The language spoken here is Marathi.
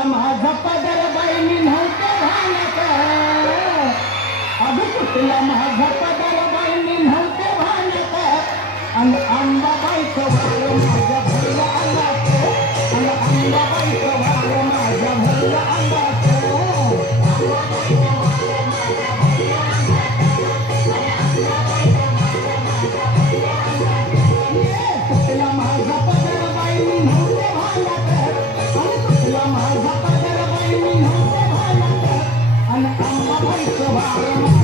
तुटला माझा पदर बाई मी नव्हते भानत अगं तुटला माझा पदर बाई मी नव्हते भानत आणि अंबाबाईचं वार माझ्या भरल्या अंगात आणि अंबाबाईचं वार माझ्या भरल्या अंगात तुटला माझा पदर बाई मी नव्हते भानत आणि तुटला माझा पदर बाई मी नव्हते भानत आणि अंबाबाईचं वार